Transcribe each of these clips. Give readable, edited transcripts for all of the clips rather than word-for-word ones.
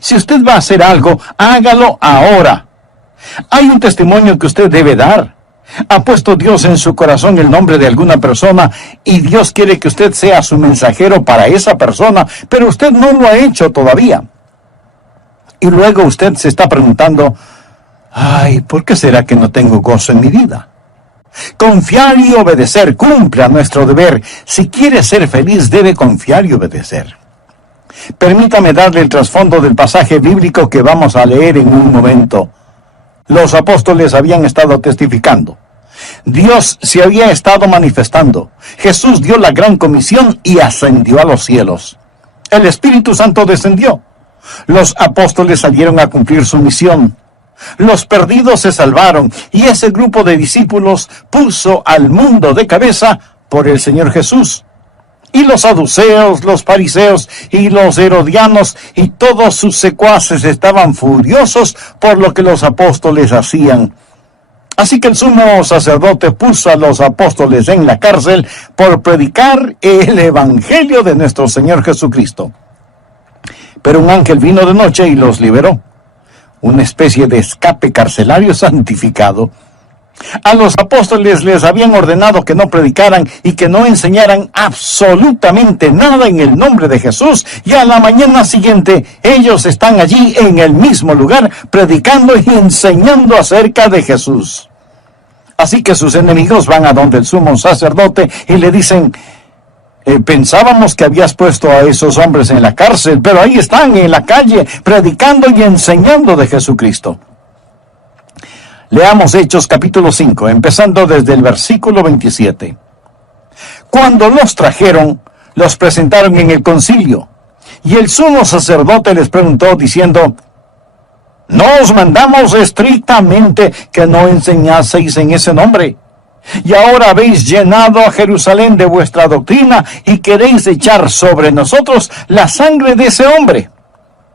Si usted va a hacer algo, hágalo ahora. Hay un testimonio que usted debe dar. ¿Ha puesto Dios en su corazón el nombre de alguna persona y Dios quiere que usted sea su mensajero para esa persona, pero usted no lo ha hecho todavía? Y luego usted se está preguntando, ay, ¿por qué será que no tengo gozo en mi vida? Confiar y obedecer, cumpla nuestro deber. Si quiere ser feliz, debe confiar y obedecer. Permítame darle el trasfondo del pasaje bíblico que vamos a leer en un momento. Los apóstoles habían estado testificando. Dios se había estado manifestando. Jesús dio la gran comisión y ascendió a los cielos. El Espíritu Santo descendió. Los apóstoles salieron a cumplir su misión. Los perdidos se salvaron y ese grupo de discípulos puso al mundo de cabeza por el Señor Jesús. Y los saduceos, los fariseos y los herodianos y todos sus secuaces estaban furiosos por lo que los apóstoles hacían. Así que el sumo sacerdote puso a los apóstoles en la cárcel por predicar el evangelio de nuestro Señor Jesucristo. Pero un ángel vino de noche y los liberó. Una especie de escape carcelario santificado. A los apóstoles les habían ordenado que no predicaran y que no enseñaran absolutamente nada en el nombre de Jesús, y a la mañana siguiente ellos están allí en el mismo lugar predicando y enseñando acerca de Jesús. Así que sus enemigos van a donde el sumo sacerdote y le dicen, pensábamos que habías puesto a esos hombres en la cárcel, pero ahí están en la calle predicando y enseñando de Jesucristo. Leamos Hechos capítulo 5, empezando desde el versículo 27. Cuando los trajeron, los presentaron en el concilio, y el sumo sacerdote les preguntó diciendo, ¿no os mandamos estrictamente que no enseñaseis en ese nombre? Y ahora habéis llenado a Jerusalén de vuestra doctrina y queréis echar sobre nosotros la sangre de ese hombre.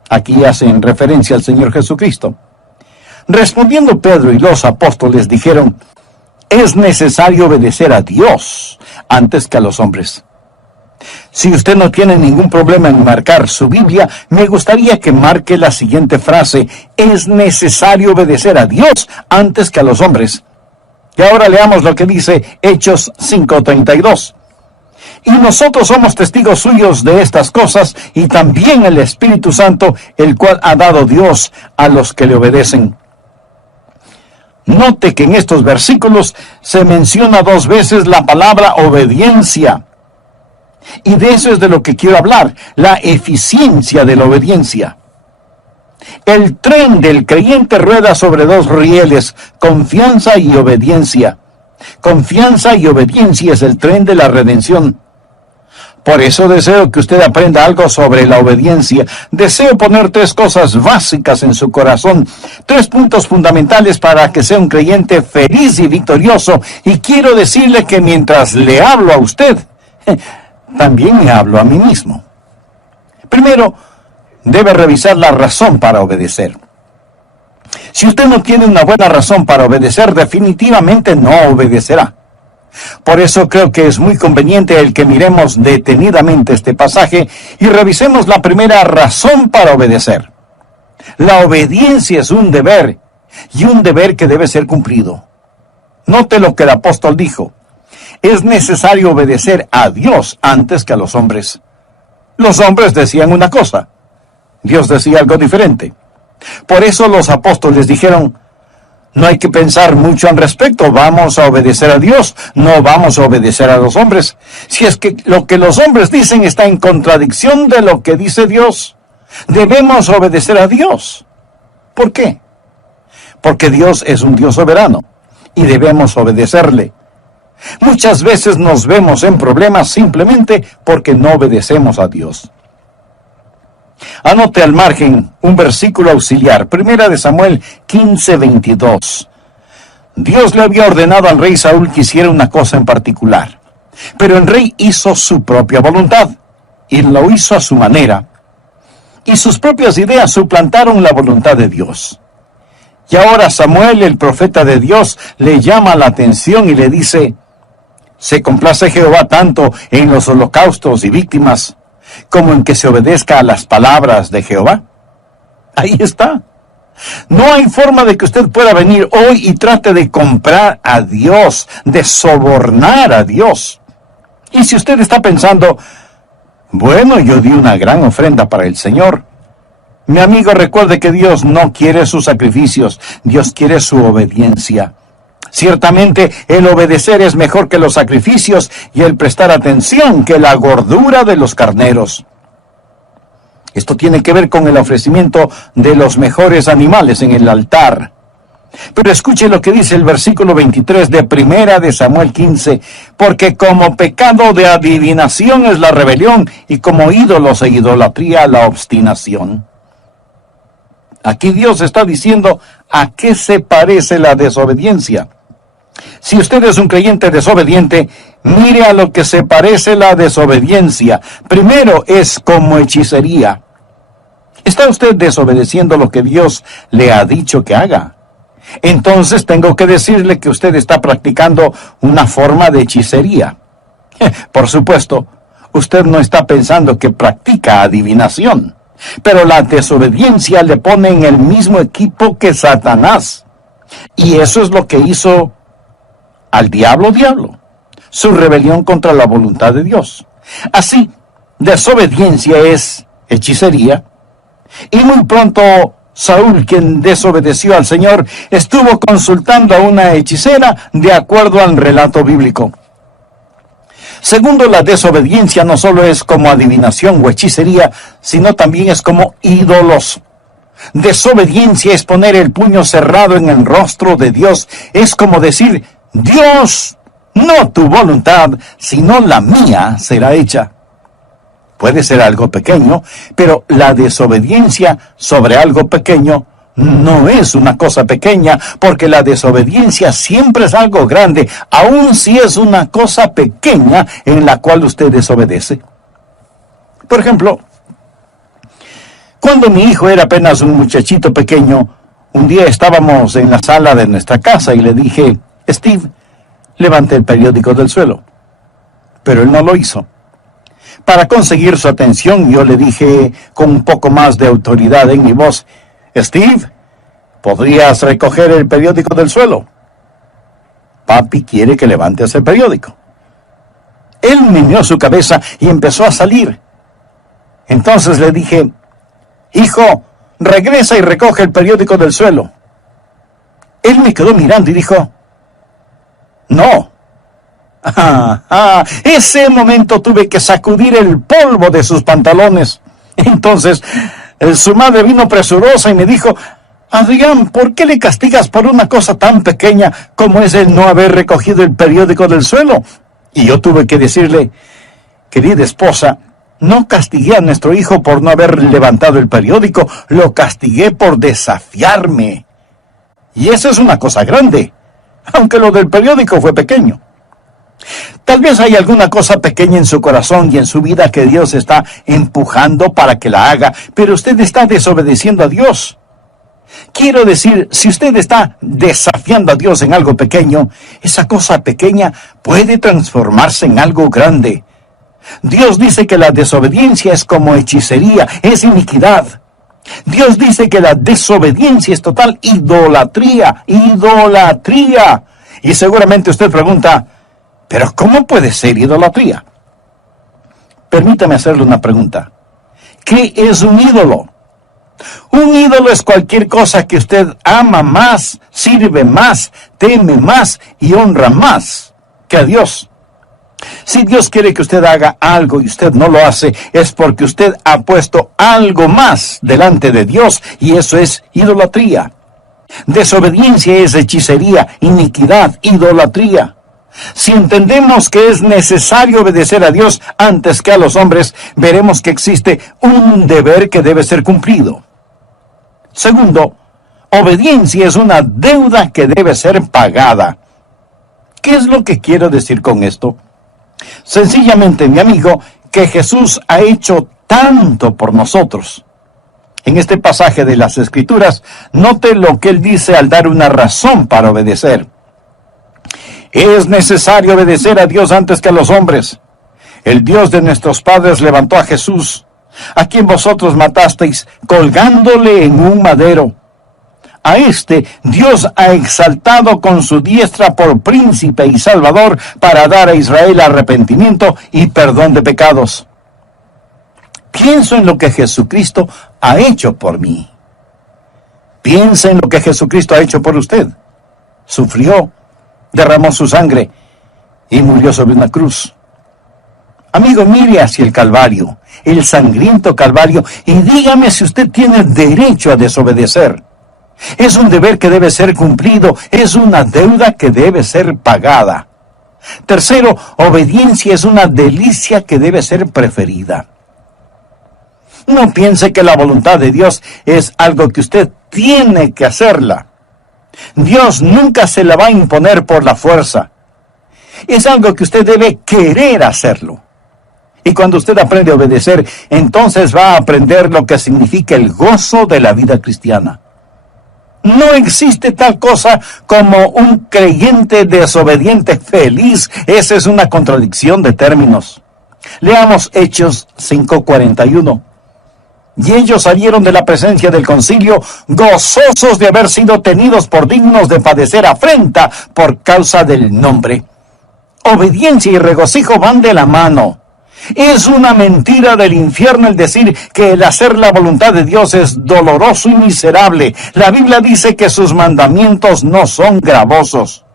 Aquí hacen referencia al Señor Jesucristo. Respondiendo Pedro y los apóstoles dijeron, es necesario obedecer a Dios antes que a los hombres. Si usted no tiene ningún problema en marcar su Biblia, me gustaría que marque la siguiente frase, es necesario obedecer a Dios antes que a los hombres. Y ahora leamos lo que dice Hechos 5:32. Y nosotros somos testigos suyos de estas cosas, y también el Espíritu Santo, el cual ha dado Dios a los que le obedecen. Note que en estos versículos se menciona 2 veces la palabra obediencia. Y de eso es de lo que quiero hablar, la eficiencia de la obediencia. El tren del creyente rueda sobre 2 rieles, confianza y obediencia. Confianza y obediencia es el tren de la redención. Por eso deseo que usted aprenda algo sobre la obediencia. Deseo poner 3 cosas básicas en su corazón, 3 puntos fundamentales para que sea un creyente feliz y victorioso. Y quiero decirle que mientras le hablo a usted, también me hablo a mí mismo. Primero, debe revisar la razón para obedecer. Si usted no tiene una buena razón para obedecer, definitivamente no obedecerá. Por eso creo que es muy conveniente el que miremos detenidamente este pasaje y revisemos la primera razón para obedecer. La obediencia es un deber, y un deber que debe ser cumplido. Note lo que el apóstol dijo. Es necesario obedecer a Dios antes que a los hombres. Los hombres decían una cosa, Dios decía algo diferente. Por eso los apóstoles dijeron, no hay que pensar mucho al respecto, vamos a obedecer a Dios, no vamos a obedecer a los hombres. Si es que lo que los hombres dicen está en contradicción de lo que dice Dios, debemos obedecer a Dios. ¿Por qué? Porque Dios es un Dios soberano y debemos obedecerle. Muchas veces nos vemos en problemas simplemente porque no obedecemos a Dios. Anote al margen un versículo auxiliar, 1 Samuel 15:22. Dios le había ordenado al rey Saúl que hiciera una cosa en particular, pero el rey hizo su propia voluntad, y lo hizo a su manera, y sus propias ideas suplantaron la voluntad de Dios. Y ahora Samuel, el profeta de Dios, le llama la atención y le dice, ¿se complace Jehová tanto en los holocaustos y víctimas como en que se obedezca a las palabras de Jehová? Ahí está. No hay forma de que usted pueda venir hoy y trate de comprar a Dios, de sobornar a Dios. Y si usted está pensando, bueno, yo di una gran ofrenda para el Señor, mi amigo, recuerde que Dios no quiere sus sacrificios, Dios quiere su obediencia. Ciertamente, el obedecer es mejor que los sacrificios y el prestar atención que la gordura de los carneros. Esto tiene que ver con el ofrecimiento de los mejores animales en el altar. Pero escuche lo que dice el versículo 23 de Primera de Samuel 15, porque como pecado de adivinación es la rebelión, y como ídolos e idolatría la obstinación. Aquí Dios está diciendo a qué se parece la desobediencia. Si usted es un creyente desobediente, mire a lo que se parece la desobediencia. Primero, es como hechicería. ¿Está usted desobedeciendo lo que Dios le ha dicho que haga? Entonces tengo que decirle que usted está practicando una forma de hechicería. Por supuesto, usted no está pensando que practica adivinación, pero la desobediencia le pone en el mismo equipo que Satanás. Y eso es lo que hizo al diablo, su rebelión contra la voluntad de Dios. Así, desobediencia es hechicería. Y muy pronto Saúl, quien desobedeció al Señor, estuvo consultando a una hechicera de acuerdo al relato bíblico. Segundo, la desobediencia no solo es como adivinación o hechicería, sino también es como ídolos. Desobediencia es poner el puño cerrado en el rostro de Dios. Es como decir, Dios, no tu voluntad, sino la mía será hecha. Puede ser algo pequeño, pero la desobediencia sobre algo pequeño no es una cosa pequeña, porque la desobediencia siempre es algo grande, aun si es una cosa pequeña en la cual usted desobedece. Por ejemplo, cuando mi hijo era apenas un muchachito pequeño, un día estábamos en la sala de nuestra casa y le dije, Steve, levante el periódico del suelo. Pero él no lo hizo. Para conseguir su atención, yo le dije con un poco más de autoridad en mi voz, Steve, ¿podrías recoger el periódico del suelo? Papi quiere que levantes el periódico. Él meneó su cabeza y empezó a salir. Entonces le dije, hijo, regresa y recoge el periódico del suelo. Él me quedó mirando y dijo, no. Ese momento tuve que sacudir el polvo de sus pantalones. Entonces, su madre vino presurosa y me dijo, Adrián, ¿por qué le castigas por una cosa tan pequeña como es el no haber recogido el periódico del suelo? Y yo tuve que decirle, querida esposa, no castigué a nuestro hijo por no haber levantado el periódico, lo castigué por desafiarme. Y eso es una cosa grande, aunque lo del periódico fue pequeño. Tal vez hay alguna cosa pequeña en su corazón y en su vida que Dios está empujando para que la haga, pero usted está desobedeciendo a Dios. Quiero decir, si usted está desafiando a Dios en algo pequeño, esa cosa pequeña puede transformarse en algo grande. Dios dice que la desobediencia es como hechicería, es iniquidad. Dios dice que la desobediencia es total idolatría. Y seguramente usted pregunta, ¿pero cómo puede ser idolatría? Permítame hacerle una pregunta. ¿Qué es un ídolo? Un ídolo es cualquier cosa que usted ama más, sirve más, teme más y honra más que a Dios. Si Dios quiere que usted haga algo y usted no lo hace, es porque usted ha puesto algo más delante de Dios, y eso es idolatría. Desobediencia es hechicería, iniquidad, idolatría. Si entendemos que es necesario obedecer a Dios antes que a los hombres, veremos que existe un deber que debe ser cumplido. Segundo, obediencia es una deuda que debe ser pagada. ¿Qué es lo que quiero decir con esto? Sencillamente, mi amigo, que Jesús ha hecho tanto por nosotros. En este pasaje de las Escrituras, note lo que él dice al dar una razón para obedecer. Es necesario obedecer a Dios antes que a los hombres. El Dios de nuestros padres levantó a Jesús, a quien vosotros matasteis colgándole en un madero. A este Dios ha exaltado con su diestra por príncipe y salvador para dar a Israel arrepentimiento y perdón de pecados. Pienso en lo que Jesucristo ha hecho por mí. Piensa en lo que Jesucristo ha hecho por usted. Sufrió, derramó su sangre y murió sobre una cruz. Amigo, mire hacia el Calvario, el sangriento Calvario, y dígame si usted tiene derecho a desobedecer. Es un deber que debe ser cumplido, es una deuda que debe ser pagada. Tercero, obediencia es una delicia que debe ser preferida. No piense que la voluntad de Dios es algo que usted tiene que hacerla. Dios nunca se la va a imponer por la fuerza. Es algo que usted debe querer hacerlo. Y cuando usted aprende a obedecer, entonces va a aprender lo que significa el gozo de la vida cristiana. No existe tal cosa como un creyente desobediente feliz. Esa es una contradicción de términos. Leamos Hechos 5:41. Y ellos salieron de la presencia del concilio gozosos de haber sido tenidos por dignos de padecer afrenta por causa del nombre. Obediencia y regocijo van de la mano. Es una mentira del infierno el decir que el hacer la voluntad de Dios es doloroso y miserable. La Biblia dice que sus mandamientos no son gravosos.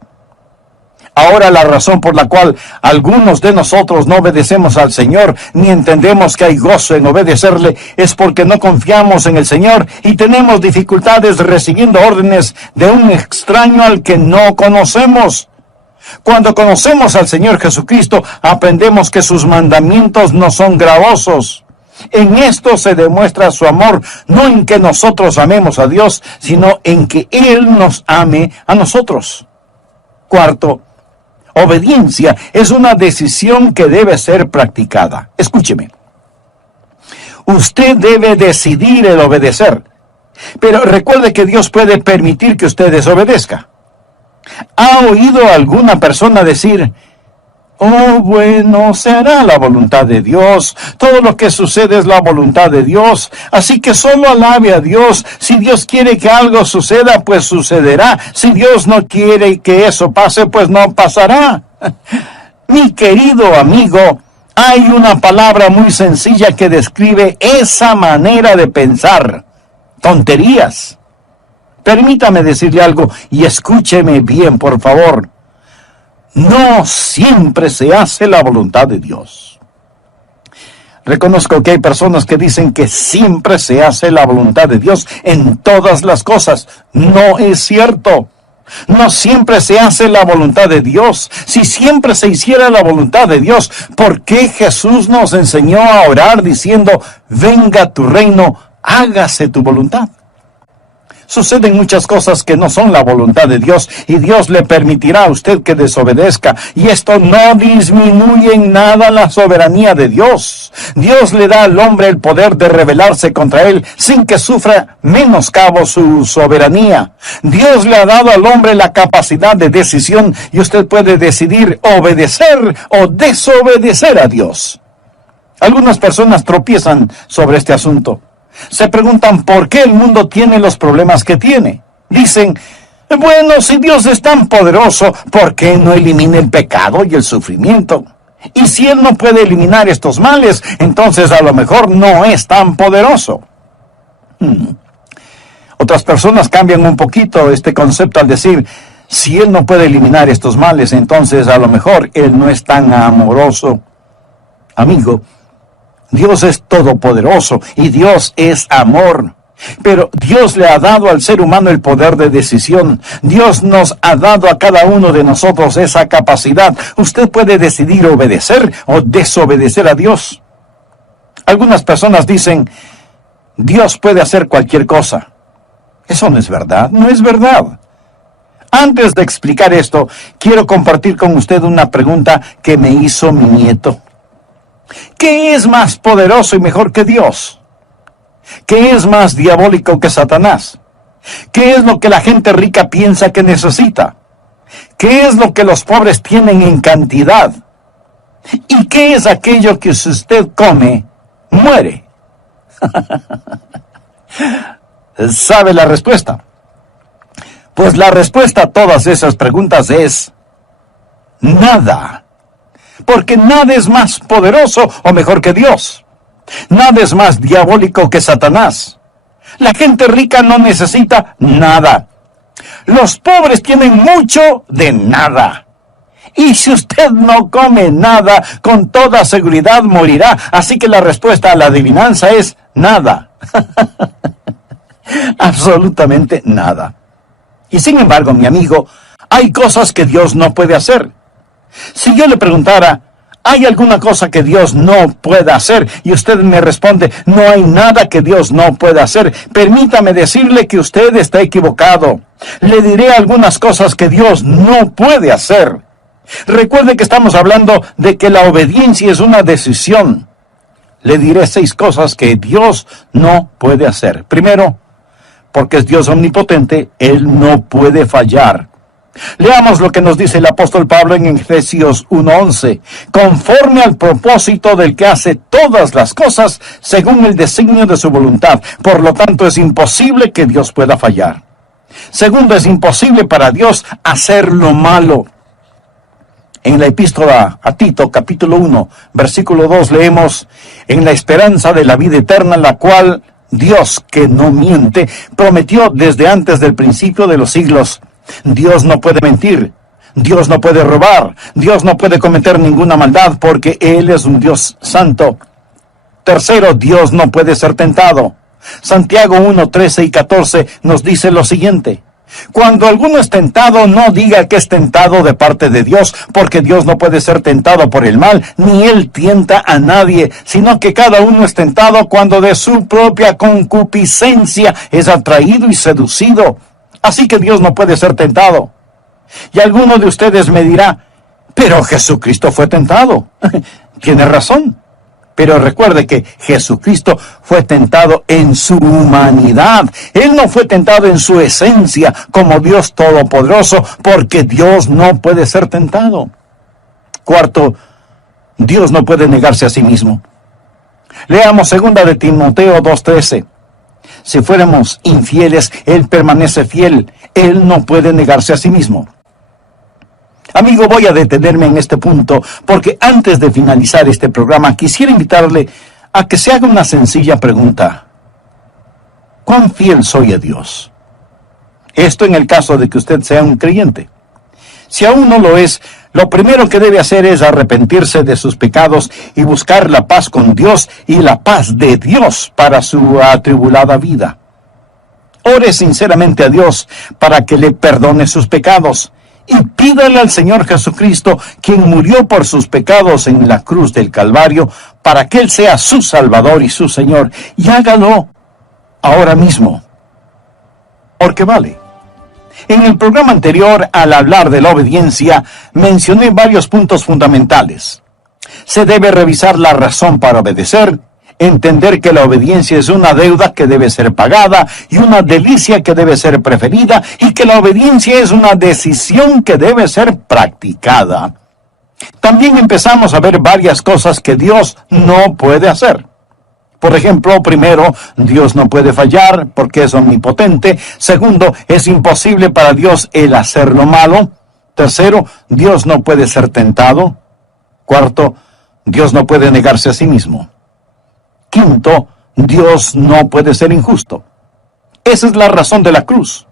Ahora la razón por la cual algunos de nosotros no obedecemos al Señor, ni entendemos que hay gozo en obedecerle, es porque no confiamos en el Señor y tenemos dificultades recibiendo órdenes de un extraño al que no conocemos. Cuando conocemos al Señor Jesucristo, aprendemos que sus mandamientos no son gravosos. En esto se demuestra su amor, no en que nosotros amemos a Dios, sino en que Él nos ame a nosotros. Cuarto, obediencia es una decisión que debe ser practicada. Escúcheme. Usted debe decidir el obedecer, pero recuerde que Dios puede permitir que usted desobedezca. ¿Ha oído alguna persona decir: oh, bueno, se hará la voluntad de Dios, todo lo que sucede es la voluntad de Dios, así que solo alabe a Dios, si Dios quiere que algo suceda, pues sucederá, si Dios no quiere que eso pase, pues no pasará? Mi querido amigo, hay una palabra muy sencilla que describe esa manera de pensar: tonterías. Permítame decirle algo y escúcheme bien, por favor. No siempre se hace la voluntad de Dios. Reconozco que hay personas que dicen que siempre se hace la voluntad de Dios en todas las cosas. No es cierto. No siempre se hace la voluntad de Dios. Si siempre se hiciera la voluntad de Dios, ¿por qué Jesús nos enseñó a orar diciendo: venga tu reino, hágase tu voluntad? Suceden muchas cosas que no son la voluntad de Dios y Dios le permitirá a usted que desobedezca. Y esto no disminuye en nada la soberanía de Dios. Dios le da al hombre el poder de rebelarse contra él sin que sufra menoscabo su soberanía. Dios le ha dado al hombre la capacidad de decisión y usted puede decidir obedecer o desobedecer a Dios. Algunas personas tropiezan sobre este asunto. Se preguntan por qué el mundo tiene los problemas que tiene. Dicen: bueno, si Dios es tan poderoso, ¿por qué no elimina el pecado y el sufrimiento? Y si Él no puede eliminar estos males, entonces a lo mejor no es tan poderoso. Otras personas cambian un poquito este concepto al decir: si Él no puede eliminar estos males, entonces a lo mejor Él no es tan amoroso. Amigo, Dios es todopoderoso y Dios es amor. Pero Dios le ha dado al ser humano el poder de decisión. Dios nos ha dado a cada uno de nosotros esa capacidad. Usted puede decidir obedecer o desobedecer a Dios. Algunas personas dicen: Dios puede hacer cualquier cosa. Eso no es verdad, no es verdad. Antes de explicar esto, quiero compartir con usted una pregunta que me hizo mi nieto. ¿Qué es más poderoso y mejor que Dios? ¿Qué es más diabólico que Satanás? ¿Qué es lo que la gente rica piensa que necesita? ¿Qué es lo que los pobres tienen en cantidad? ¿Y qué es aquello que si usted come, muere? ¿Sabe la respuesta? Pues la respuesta a todas esas preguntas es nada. Porque nada es más poderoso o mejor que Dios. Nada es más diabólico que Satanás. La gente rica no necesita nada. Los pobres tienen mucho de nada. Y si usted no come nada, con toda seguridad morirá. Así que la respuesta a la adivinanza es nada. Absolutamente nada. Y sin embargo, mi amigo, hay cosas que Dios no puede hacer. Si yo le preguntara, ¿hay alguna cosa que Dios no pueda hacer? Y usted me responde, no hay nada que Dios no pueda hacer. Permítame decirle que usted está equivocado. Le diré algunas cosas que Dios no puede hacer. Recuerde que estamos hablando de que la obediencia es una decisión. Le diré 6 cosas que Dios no puede hacer. Primero, porque es Dios omnipotente, Él no puede fallar. Leamos lo que nos dice el apóstol Pablo en Efesios 1:11. Conforme al propósito del que hace todas las cosas según el designio de su voluntad. Por lo tanto, es imposible que Dios pueda fallar. Segundo, es imposible para Dios hacer lo malo. En la epístola a Tito, capítulo 1, versículo 2, leemos, en la esperanza de la vida eterna, la cual Dios, que no miente, prometió desde antes del principio de los siglos. Dios no puede mentir, Dios no puede robar, Dios no puede cometer ninguna maldad porque Él es un Dios santo. Tercero, Dios no puede ser tentado. Santiago 1, 13 y 14 nos dice lo siguiente. Cuando alguno es tentado, no diga que es tentado de parte de Dios, porque Dios no puede ser tentado por el mal, ni Él tienta a nadie, sino que cada uno es tentado cuando de su propia concupiscencia es atraído y seducido. Así que Dios no puede ser tentado. Y alguno de ustedes me dirá, pero Jesucristo fue tentado. Tiene razón. Pero recuerde que Jesucristo fue tentado en su humanidad. Él no fue tentado en su esencia como Dios Todopoderoso, porque Dios no puede ser tentado. Cuarto, Dios no puede negarse a sí mismo. Leamos 2 de Timoteo 2:13. Si fuéramos infieles, Él permanece fiel. Él no puede negarse a sí mismo. Amigo, voy a detenerme en este punto porque antes de finalizar este programa quisiera invitarle a que se haga una sencilla pregunta. ¿Cuán fiel soy a Dios? Esto en el caso de que usted sea un creyente. Si aún no lo es, lo primero que debe hacer es arrepentirse de sus pecados y buscar la paz con Dios y la paz de Dios para su atribulada vida. Ore sinceramente a Dios para que le perdone sus pecados. Y pídale al Señor Jesucristo, quien murió por sus pecados en la cruz del Calvario, para que Él sea su Salvador y su Señor. Y hágalo ahora mismo, porque vale. En el programa anterior, al hablar de la obediencia, mencioné varios puntos fundamentales. Se debe revisar la razón para obedecer, entender que la obediencia es una deuda que debe ser pagada y una delicia que debe ser preferida, y que la obediencia es una decisión que debe ser practicada. También empezamos a ver varias cosas que Dios no puede hacer. Por ejemplo, primero, Dios no puede fallar porque es omnipotente. Segundo, es imposible para Dios el hacer lo malo. Tercero, Dios no puede ser tentado. Cuarto, Dios no puede negarse a sí mismo. Quinto, Dios no puede ser injusto. Esa es la razón de la cruz.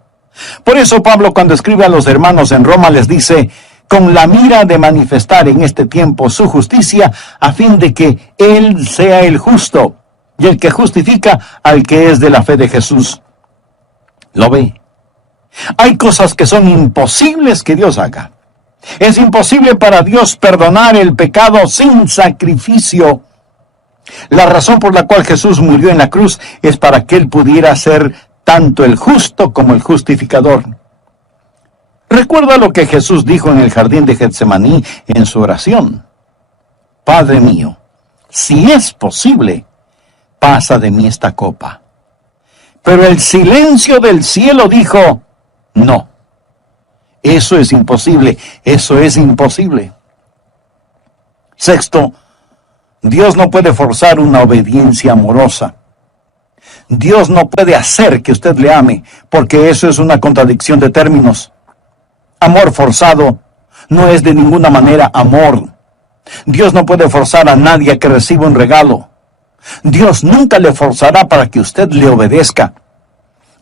Por eso Pablo, cuando escribe a los hermanos en Roma, les dice, con la mira de manifestar en este tiempo su justicia, a fin de que Él sea el justo, y el que justifica al que es de la fe de Jesús. ¿Lo ve? Hay cosas que son imposibles que Dios haga. Es imposible para Dios perdonar el pecado sin sacrificio. La razón por la cual Jesús murió en la cruz es para que Él pudiera ser tanto el justo como el justificador. Recuerda lo que Jesús dijo en el jardín de Getsemaní en su oración. Padre mío, si es posible, pasa de mí esta copa. Pero el silencio del cielo dijo, no. Eso es imposible, eso es imposible. Sexto, Dios no puede forzar una obediencia amorosa. Dios no puede hacer que usted le ame, porque eso es una contradicción de términos. Amor forzado no es de ninguna manera amor. Dios no puede forzar a nadie a que reciba un regalo. Dios nunca le forzará para que usted le obedezca.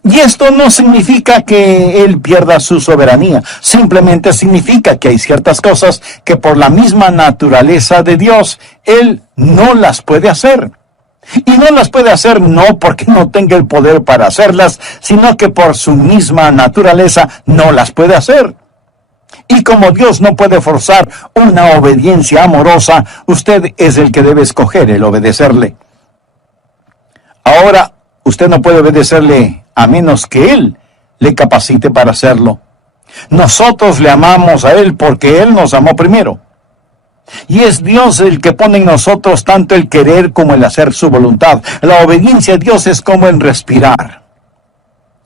Y esto no significa que Él pierda su soberanía. Simplemente significa que hay ciertas cosas que por la misma naturaleza de Dios, Él no las puede hacer. Y no las puede hacer no porque no tenga el poder para hacerlas, sino que por su misma naturaleza no las puede hacer. Y como Dios no puede forzar una obediencia amorosa, usted es el que debe escoger el obedecerle. Ahora, usted no puede obedecerle a menos que Él le capacite para hacerlo. Nosotros le amamos a Él porque Él nos amó primero. Y es Dios el que pone en nosotros tanto el querer como el hacer su voluntad. La obediencia a Dios es como el respirar.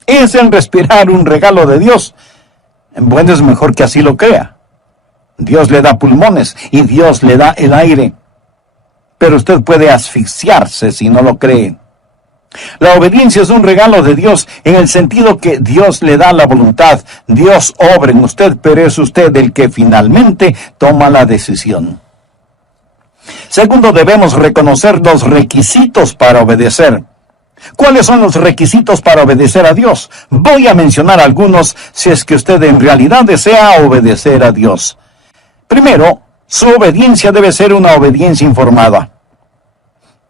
Es el respirar un regalo de Dios. Bueno, es mejor que así lo crea. Dios le da pulmones y Dios le da el aire. Pero usted puede asfixiarse si no lo cree. La obediencia es un regalo de Dios en el sentido que Dios le da la voluntad. Dios obra en usted, pero es usted el que finalmente toma la decisión. Segundo, debemos reconocer los requisitos para obedecer. ¿Cuáles son los requisitos para obedecer a Dios? Voy a mencionar algunos si es que usted en realidad desea obedecer a Dios. Primero, su obediencia debe ser una obediencia informada.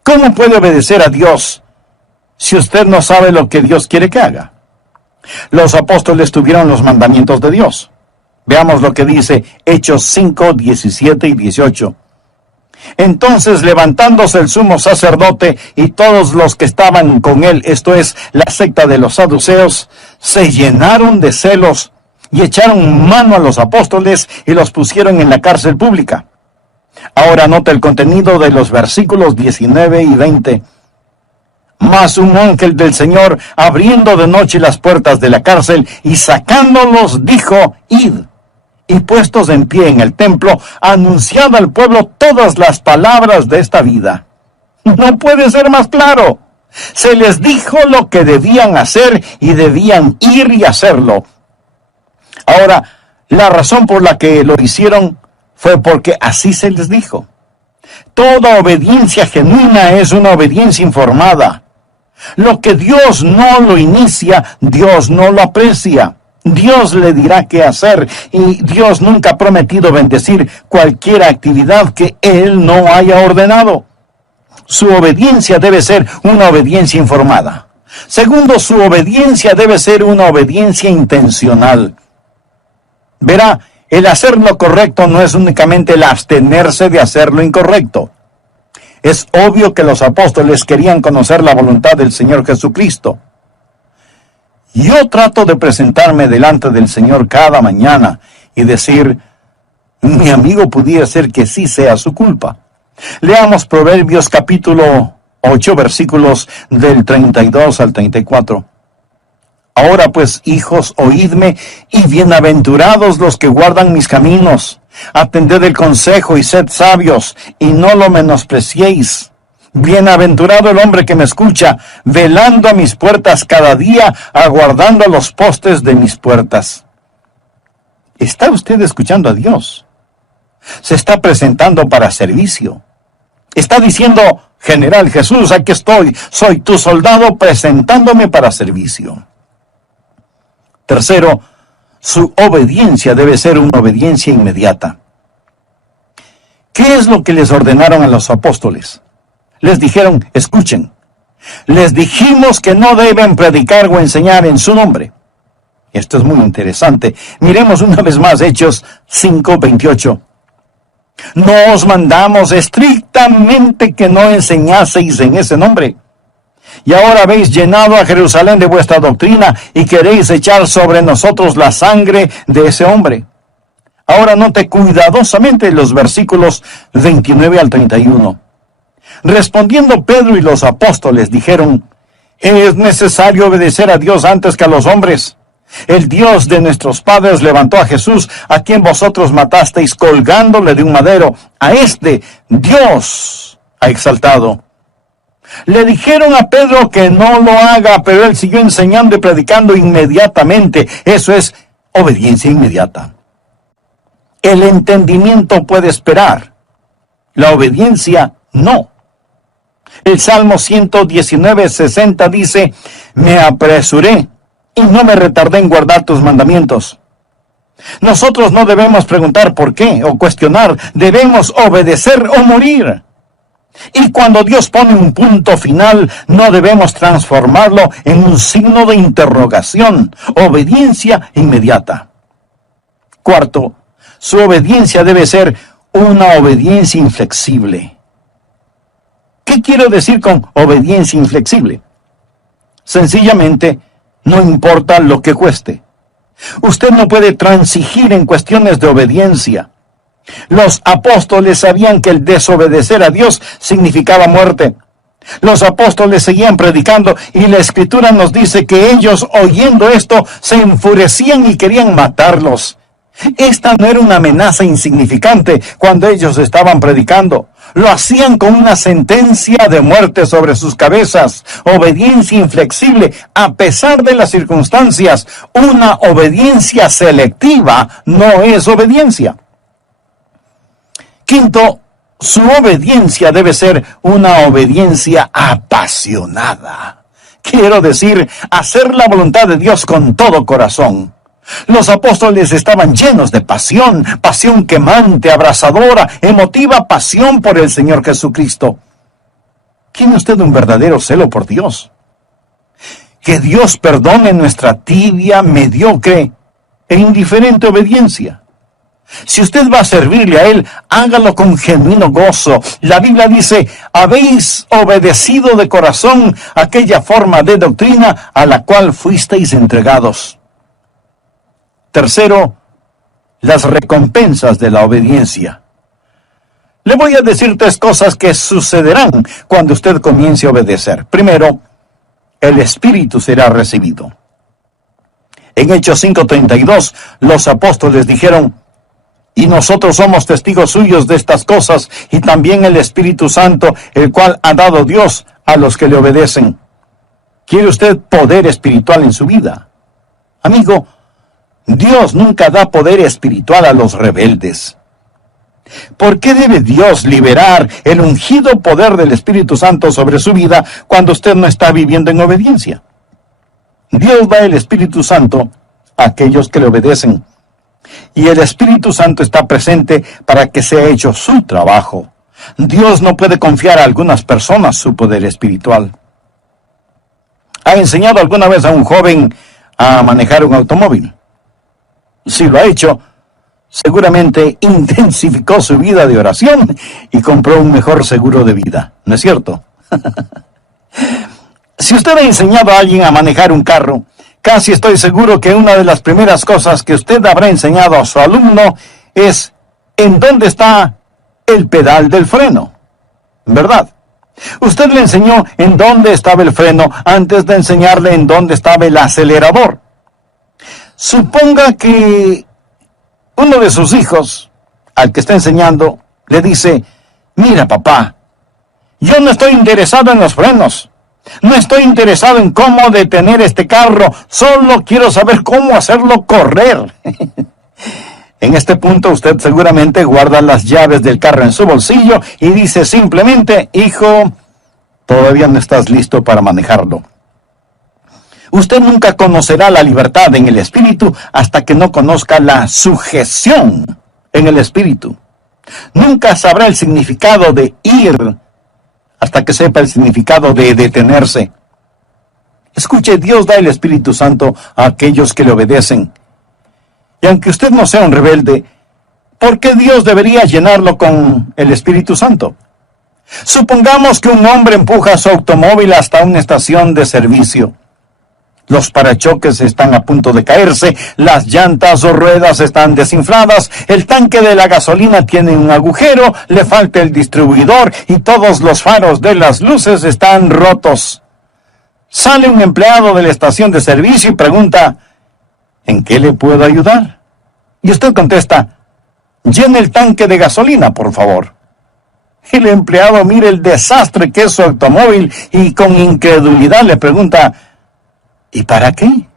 ¿Cómo puede obedecer a Dios si usted no sabe lo que Dios quiere que haga? Los apóstoles tuvieron los mandamientos de Dios. Veamos lo que dice Hechos 5, 17 y 18. Entonces, levantándose el sumo sacerdote y todos los que estaban con él, esto es, la secta de los saduceos, se llenaron de celos y echaron mano a los apóstoles y los pusieron en la cárcel pública. Ahora nota el contenido de los versículos 19 y 20. Mas un ángel del Señor, abriendo de noche las puertas de la cárcel y sacándolos, dijo: id. Y puestos en pie en el templo, anunciad al pueblo todas las palabras de esta vida. No puede ser más claro. Se les dijo lo que debían hacer y debían ir y hacerlo. Ahora, la razón por la que lo hicieron fue porque así se les dijo. Toda obediencia genuina es una obediencia informada. Lo que Dios no lo inicia, Dios no lo aprecia. Dios le dirá qué hacer, y Dios nunca ha prometido bendecir cualquier actividad que Él no haya ordenado. Su obediencia debe ser una obediencia informada. Segundo, su obediencia debe ser una obediencia intencional. Verá, el hacer lo correcto no es únicamente el abstenerse de hacer lo incorrecto. Es obvio que los apóstoles querían conocer la voluntad del Señor Jesucristo. Yo trato de presentarme delante del Señor cada mañana y decir: mi amigo, pudiera ser que sí sea su culpa. Leamos Proverbios capítulo 8, versículos del 32 al 34. Ahora pues, hijos, oídme, y bienaventurados los que guardan mis caminos. Atended el consejo y sed sabios, y no lo menospreciéis. Bienaventurado el hombre que me escucha, velando a mis puertas cada día, aguardando a los postes de mis puertas. ¿Está usted escuchando a Dios? Se está presentando para servicio. Está diciendo: General Jesús, aquí estoy, soy tu soldado presentándome para servicio. Tercero, su obediencia debe ser una obediencia inmediata. ¿Qué es lo que les ordenaron a los apóstoles? Les dijeron: escuchen, les dijimos que no deben predicar o enseñar en su nombre. Esto es muy interesante. Miremos una vez más Hechos 5:28. No os mandamos estrictamente que no enseñaseis en ese nombre. Y ahora habéis llenado a Jerusalén de vuestra doctrina y queréis echar sobre nosotros la sangre de ese hombre. Ahora note cuidadosamente los versículos 29 al 31. Respondiendo Pedro y los apóstoles dijeron: es necesario obedecer a Dios antes que a los hombres. El Dios de nuestros padres levantó a Jesús, a quien vosotros matasteis colgándole de un madero. A este Dios ha exaltado. Le dijeron a Pedro que no lo haga, pero él siguió enseñando y predicando inmediatamente. Eso es obediencia inmediata. El entendimiento puede esperar, la obediencia no. El Salmo 119:60 dice: me apresuré y no me retardé en guardar tus mandamientos. Nosotros no debemos preguntar por qué o cuestionar, debemos obedecer o morir. Y cuando Dios pone un punto final, no debemos transformarlo en un signo de interrogación. Obediencia inmediata. Cuarto, su obediencia debe ser una obediencia inflexible. ¿Qué quiero decir con obediencia inflexible? Sencillamente, no importa lo que cueste. Usted no puede transigir en cuestiones de obediencia. Los apóstoles sabían que el desobedecer a Dios significaba muerte. Los apóstoles seguían predicando y la Escritura nos dice que ellos, oyendo esto, se enfurecían y querían matarlos. Esta no era una amenaza insignificante cuando ellos estaban predicando. Lo hacían con una sentencia de muerte sobre sus cabezas. Obediencia inflexible a pesar de las circunstancias. Una obediencia selectiva no es obediencia. Quinto, su obediencia debe ser una obediencia apasionada. Quiero decir, hacer la voluntad de Dios con todo corazón. Los apóstoles estaban llenos de pasión, pasión quemante, abrasadora, emotiva pasión por el Señor Jesucristo. ¿Tiene usted un verdadero celo por Dios? Que Dios perdone nuestra tibia, mediocre e indiferente obediencia. Si usted va a servirle a Él, hágalo con genuino gozo. La Biblia dice: habéis obedecido de corazón aquella forma de doctrina a la cual fuisteis entregados. Tercero, las recompensas de la obediencia. Le voy a decir 3 cosas que sucederán cuando usted comience a obedecer. Primero, el Espíritu será recibido. En Hechos 5:32, los apóstoles dijeron: y nosotros somos testigos suyos de estas cosas, y también el Espíritu Santo, el cual ha dado Dios a los que le obedecen. ¿Quiere usted poder espiritual en su vida? Amigo, Dios nunca da poder espiritual a los rebeldes. ¿Por qué debe Dios liberar el ungido poder del Espíritu Santo sobre su vida cuando usted no está viviendo en obediencia? Dios da el Espíritu Santo a aquellos que le obedecen. Y el Espíritu Santo está presente para que sea hecho su trabajo. Dios no puede confiar a algunas personas su poder espiritual. ¿Ha enseñado alguna vez a un joven a manejar un automóvil? Si lo ha hecho, seguramente intensificó su vida de oración y compró un mejor seguro de vida. ¿No es cierto? Si usted ha enseñado a alguien a manejar un carro, casi estoy seguro que una de las primeras cosas que usted habrá enseñado a su alumno es en dónde está el pedal del freno, ¿verdad? Usted le enseñó en dónde estaba el freno antes de enseñarle en dónde estaba el acelerador. Suponga que uno de sus hijos, al que está enseñando, le dice: mira, papá, yo no estoy interesado en los frenos. No estoy interesado en cómo detener este carro, solo quiero saber cómo hacerlo correr. En este punto usted seguramente guarda las llaves del carro en su bolsillo y dice simplemente: hijo, todavía no estás listo para manejarlo. Usted nunca conocerá la libertad en el Espíritu hasta que no conozca la sujeción en el Espíritu. Nunca sabrá el significado de ir hasta que sepa el significado de detenerse. Escuche, Dios da el Espíritu Santo a aquellos que le obedecen. Y aunque usted no sea un rebelde, ¿por qué Dios debería llenarlo con el Espíritu Santo? Supongamos que un hombre empuja su automóvil hasta una estación de servicio. Los parachoques están a punto de caerse, las llantas o ruedas están desinfladas, el tanque de la gasolina tiene un agujero, le falta el distribuidor y todos los faros de las luces están rotos. Sale un empleado de la estación de servicio y pregunta: ¿en qué le puedo ayudar? Y usted contesta: llene el tanque de gasolina, por favor. El empleado mira el desastre que es su automóvil y con incredulidad le pregunta, ¿y para qué?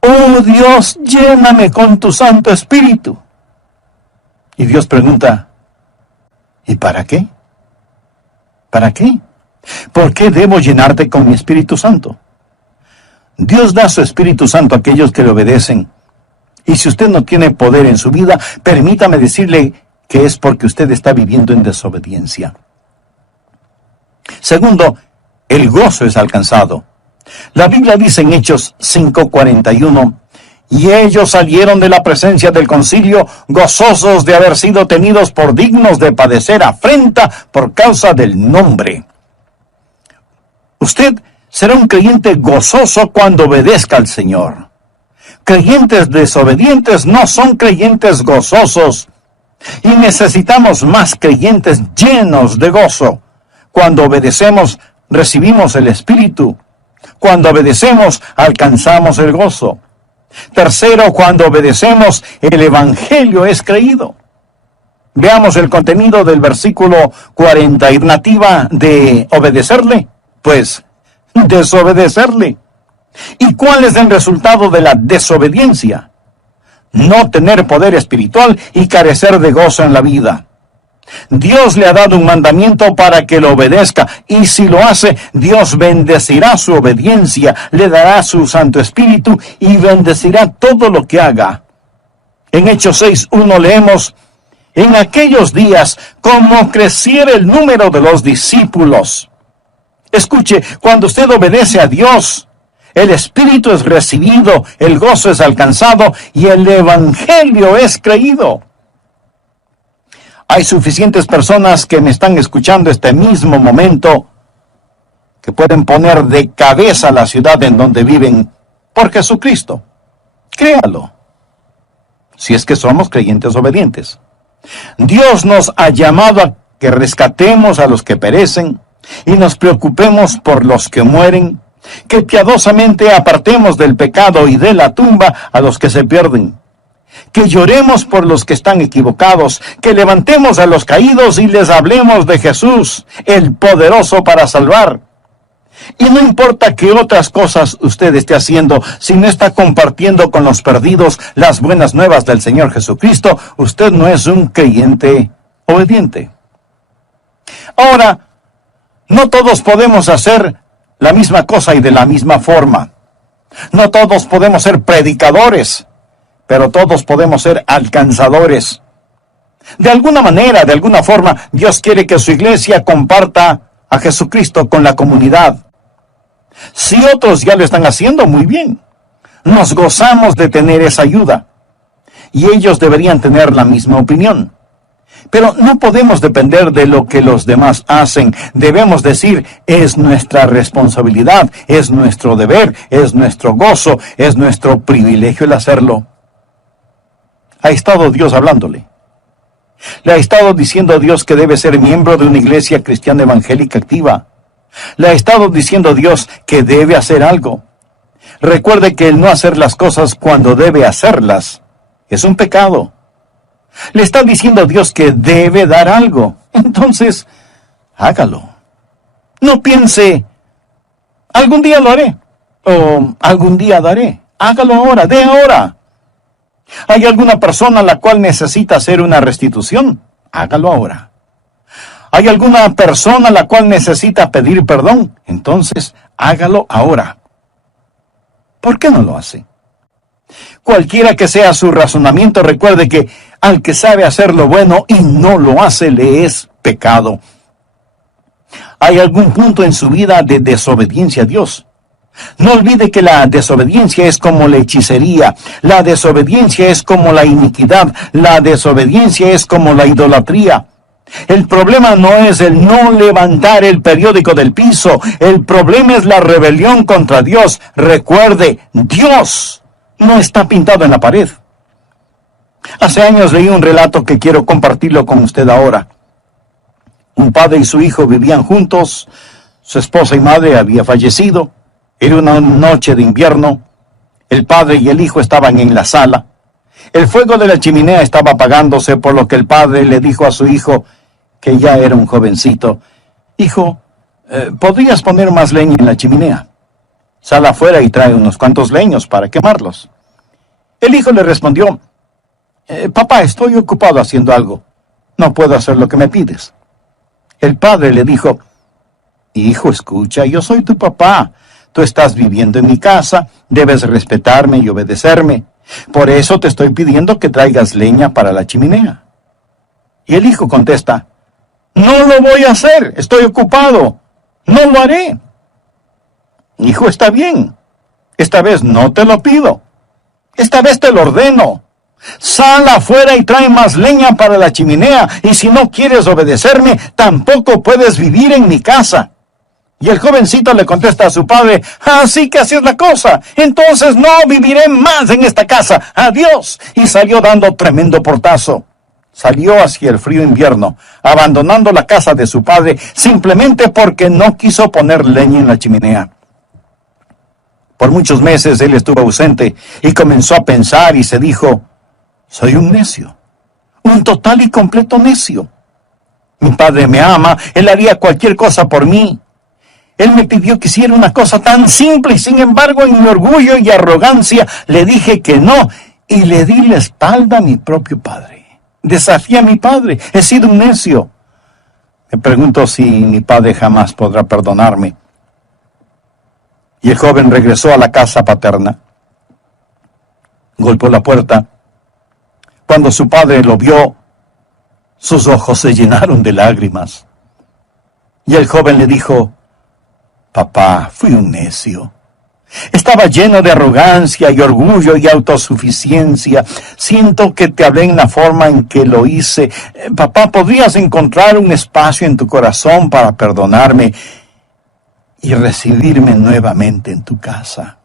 Oh Dios, lléname con tu Santo Espíritu. Y Dios pregunta, ¿y para qué? ¿Para qué? ¿Por qué debo llenarte con mi Espíritu Santo? Dios da su Espíritu Santo a aquellos que le obedecen. Y si usted no tiene poder en su vida, permítame decirle que es porque usted está viviendo en desobediencia. Segundo, el gozo es alcanzado. La Biblia dice en Hechos 5:41, y ellos salieron de la presencia del concilio gozosos de haber sido tenidos por dignos de padecer afrenta por causa del nombre. Usted será un creyente gozoso cuando obedezca al Señor. Creyentes desobedientes no son creyentes gozosos. Y necesitamos más creyentes llenos de gozo. Cuando obedecemos, recibimos el Espíritu. Cuando obedecemos, alcanzamos el gozo. Tercero, cuando obedecemos, el Evangelio es creído. Veamos el contenido del versículo 40. Alternativa de obedecerle, pues desobedecerle. ¿Y cuál es el resultado de la desobediencia? No tener poder espiritual y carecer de gozo en la vida. Dios le ha dado un mandamiento para que lo obedezca, y si lo hace, Dios bendecirá su obediencia, le dará su Santo Espíritu y bendecirá todo lo que haga. En Hechos 6:1 leemos, en aquellos días, como creciera el número de los discípulos. Escuche, cuando usted obedece a Dios, el Espíritu es recibido, el gozo es alcanzado y el Evangelio es creído. Hay suficientes personas que me están escuchando este mismo momento que pueden poner de cabeza la ciudad en donde viven por Jesucristo. Créalo, si es que somos creyentes obedientes. Dios nos ha llamado a que rescatemos a los que perecen y nos preocupemos por los que mueren, que piadosamente apartemos del pecado y de la tumba a los que se pierden, que lloremos por los que están equivocados, que levantemos a los caídos y les hablemos de Jesús, el poderoso para salvar. Y no importa qué otras cosas usted esté haciendo, si no está compartiendo con los perdidos las buenas nuevas del Señor Jesucristo, usted no es un creyente obediente. Ahora, no todos podemos hacer la misma cosa y de la misma forma. No todos podemos ser predicadores, pero todos podemos ser alcanzadores. De alguna manera, de alguna forma, Dios quiere que su iglesia comparta a Jesucristo con la comunidad. Si otros ya lo están haciendo, muy bien. Nos gozamos de tener esa ayuda. Y ellos deberían tener la misma opinión. Pero no podemos depender de lo que los demás hacen. Debemos decir, es nuestra responsabilidad, es nuestro deber, es nuestro gozo, es nuestro privilegio el hacerlo. Ha estado Dios hablándole. Le ha estado diciendo a Dios que debe ser miembro de una iglesia cristiana evangélica activa. Le ha estado diciendo a Dios que debe hacer algo. Recuerde que el no hacer las cosas cuando debe hacerlas es un pecado. Le está diciendo a Dios que debe dar algo. Entonces, hágalo. No piense, algún día lo haré, o algún día daré. Hágalo ahora, dé ahora. ¿Hay alguna persona a la cual necesita hacer una restitución? Hágalo ahora. ¿Hay alguna persona a la cual necesita pedir perdón? Entonces, hágalo ahora. ¿Por qué no lo hace? Cualquiera que sea su razonamiento, recuerde que al que sabe hacer lo bueno y no lo hace, le es pecado. ¿Hay algún punto en su vida de desobediencia a Dios? No olvide que la desobediencia es como la hechicería, la desobediencia es como la iniquidad, la desobediencia es como la idolatría. El problema no es el no levantar el periódico del piso, el problema es la rebelión contra Dios. Recuerde, Dios no está pintado en la pared. Hace años leí un relato que quiero compartirlo con usted ahora. Un padre y su hijo vivían juntos, su esposa y madre habían fallecido. Era una noche de invierno, el padre y el hijo estaban en la sala. El fuego de la chimenea estaba apagándose, por lo que el padre le dijo a su hijo, que ya era un jovencito: «Hijo, ¿podrías poner más leña en la chimenea? Sal afuera y trae unos cuantos leños para quemarlos». El hijo le respondió: «Papá, estoy ocupado haciendo algo. No puedo hacer lo que me pides». El padre le dijo: «Hijo, escucha, yo soy tu papá. Tú estás viviendo en mi casa, debes respetarme y obedecerme. Por eso te estoy pidiendo que traigas leña para la chimenea». Y el hijo contesta: «No lo voy a hacer, estoy ocupado. No lo haré». «Hijo, está bien. Esta vez no te lo pido. Esta vez te lo ordeno. Sal afuera y trae más leña para la chimenea, y si no quieres obedecerme, tampoco puedes vivir en mi casa». Y el jovencito le contesta a su padre: «Así que así es la cosa. Entonces no viviré más en esta casa. Adiós». Y salió dando tremendo portazo. Salió hacia el frío invierno, abandonando la casa de su padre simplemente porque no quiso poner leña en la chimenea. Por muchos meses él estuvo ausente y comenzó a pensar y se dijo: «Soy un necio, un total y completo necio. Mi padre me ama, él haría cualquier cosa por mí. Él me pidió que hiciera una cosa tan simple y sin embargo en mi orgullo y arrogancia le dije que no y le di la espalda a mi propio padre. Desafié a mi padre, he sido un necio. Me pregunto si mi padre jamás podrá perdonarme». Y el joven regresó a la casa paterna. Golpeó la puerta. Cuando su padre lo vio, sus ojos se llenaron de lágrimas. Y el joven le dijo: «Papá, fui un necio. Estaba lleno de arrogancia y orgullo y autosuficiencia. Siento que te hablé en la forma en que lo hice. Papá, ¿podrías encontrar un espacio en tu corazón para perdonarme y recibirme nuevamente en tu casa?»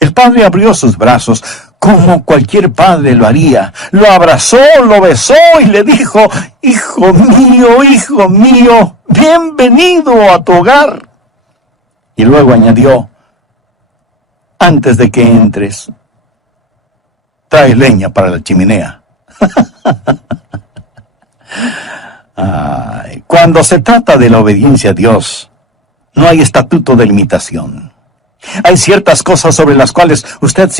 El padre abrió sus brazos, como cualquier padre lo haría. Lo abrazó, lo besó y le dijo: hijo mío, bienvenido a tu hogar». Y luego añadió: «Antes de que entres, trae leña para la chimenea». Ay, cuando se trata de la obediencia a Dios, no hay estatuto de limitación. Hay ciertas cosas sobre las cuales usted